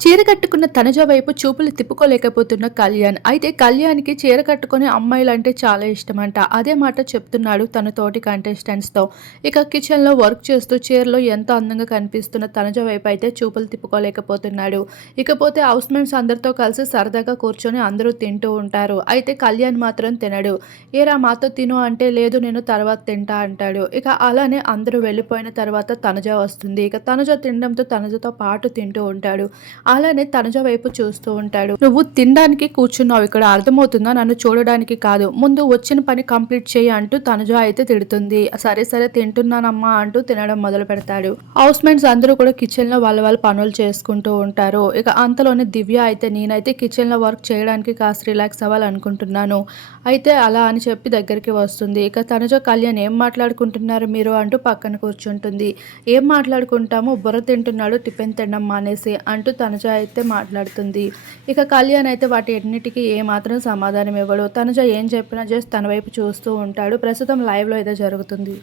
చీర కట్టుకున్న తనజ వైపు చూపులు తిప్పుకోలేకపోతున్న కళ్యాణ్. అయితే కళ్యాణ్కి చీర కట్టుకునే అమ్మాయిలు అంటే చాలా ఇష్టమంట. అదే మాట చెప్తున్నాడు తన తోటి కంటెస్టెంట్స్తో ఇక కిచెన్లో వర్క్ చేస్తూ చీరలో ఎంతో అందంగా కనిపిస్తున్న తనజ వైపు అయితే చూపులు తిప్పుకోలేకపోతున్నాడు. ఇకపోతే హౌస్ మేట్స్ అందరితో కలిసి సరదాగా కూర్చొని అందరూ తింటూ ఉంటారు. అయితే కళ్యాణ్ మాత్రం తినడు. ఏరా మాతో తిను అంటే లేదు నేను తర్వాత తింటా అంటాడు. ఇక అలానే అందరూ వెళ్ళిపోయిన తర్వాత తనజ వస్తుంది. ఇక తనజ తినడంతో తనజతో పాటు తింటూ ఉంటాడు. అలానే తనుజ వైపు చూస్తూ ఉంటాడు. నువ్వు తినడానికి కూర్చున్నావు ఇక్కడ అర్థమవుతుందా? నన్ను చూడడానికి కాదు. ముందు వచ్చిన పని కంప్లీట్ చేయి అంటూ తనుజ అయితే తిడుతుంది. సరే సరే తింటున్నానమ్మా అంటూ తినడం మొదలు పెడతాడు. హౌస్ మేట్స్ అందరూ కూడా కిచెన్లో వాళ్ళ వాళ్ళ పనులు చేసుకుంటూ ఉంటారు. ఇక అంతలోనే దివ్య అయితే నేనైతే కిచెన్లో వర్క్ చేయడానికి కాస్త రిలాక్స్ అవ్వాలనుకుంటున్నాను. అయితే అలా అని చెప్పి దగ్గరికి వస్తుంది. ఇక తనుజ కళ్యాణ్ ఏం మాట్లాడుకుంటున్నారు మీరు? అంటూ పక్కన కూర్చుంటుంది. ఏం మాట్లాడుకుంటాము? బుర్ర తింటున్నాడు టిఫిన్ తినడం మానేసి అంటూ తనుజ అయితే మాట్లాడుతుంది. ఇక కళ్యాణ్ అయితే వాటి అన్నిటికీ ఏమాత్రం సమాధానం ఇవ్వడు. తనుజ ఏం చెప్పినా జస్ట్ తన వైపు చూస్తూ ఉంటాడు. ప్రస్తుతం లైవ్లో అయితే జరుగుతుంది.